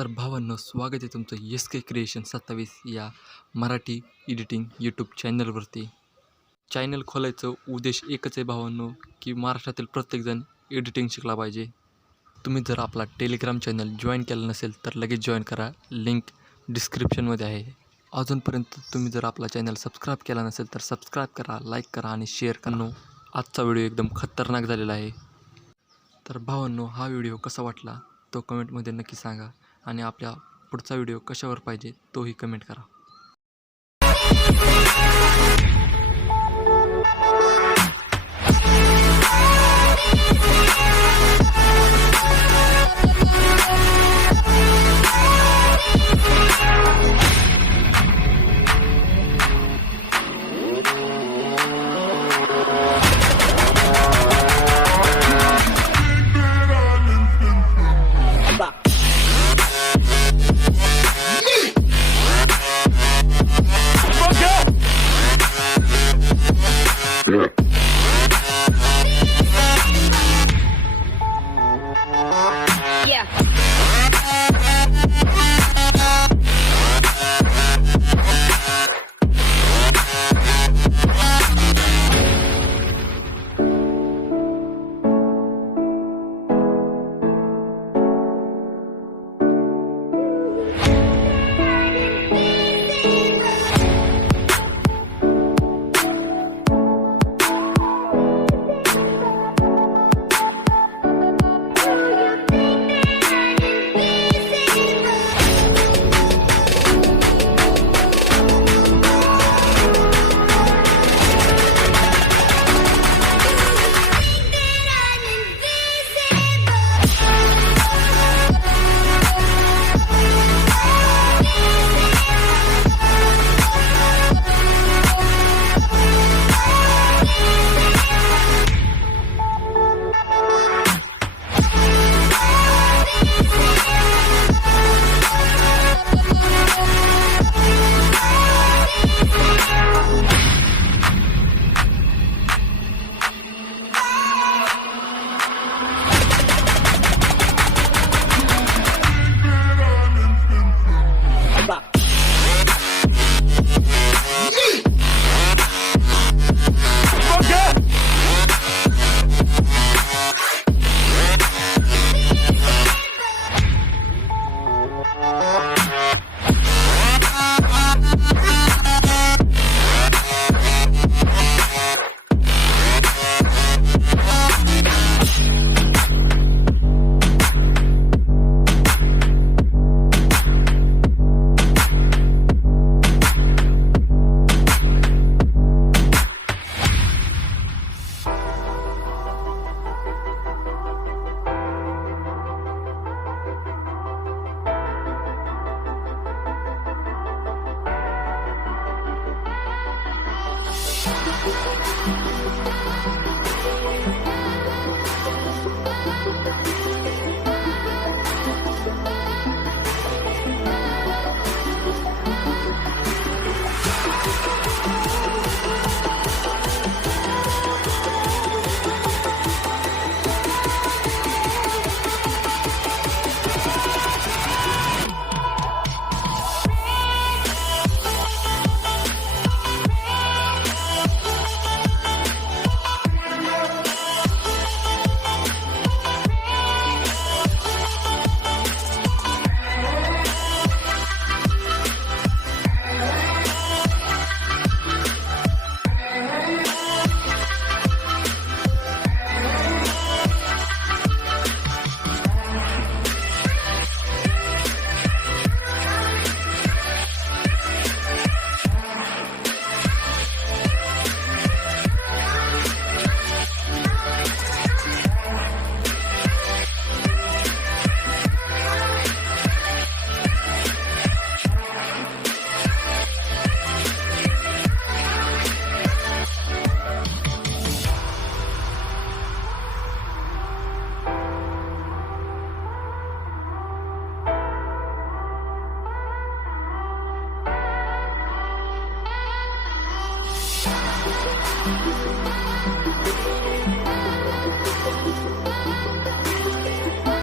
तर भावांनो, स्वागत आहे तुमचं skcreation27 या मराठी एडिटिंग यूट्यूब चॅनलवरती। चॅनल खोलायचं उद्देश एकच आहे भावांनो, की महाराष्ट्रातील प्रत्येकजण एडिटिंग शिकला पाहिजे। तुम्ही जर आपला टेलिग्राम चॅनल जॉईन केलं नसेल तर लगेच जॉईन करा, लिंक डिस्क्रिप्शनमध्ये आहे। अजूनपर्यंत तुम्ही जर आपला चॅनल सबस्क्राईब केला नसेल तर सबस्क्राईब करा, लाईक करा आणि शेअर करा। आजचा व्हिडिओ एकदम खतरनाक झालेला आहे। तर भावांनो, हा व्हिडिओ कसा वाटला तो कमेंटमध्ये नक्की सांगा आणि आपल्या पुढचा व्हिडिओ कशावर पाहिजे तोही कमेंट करा।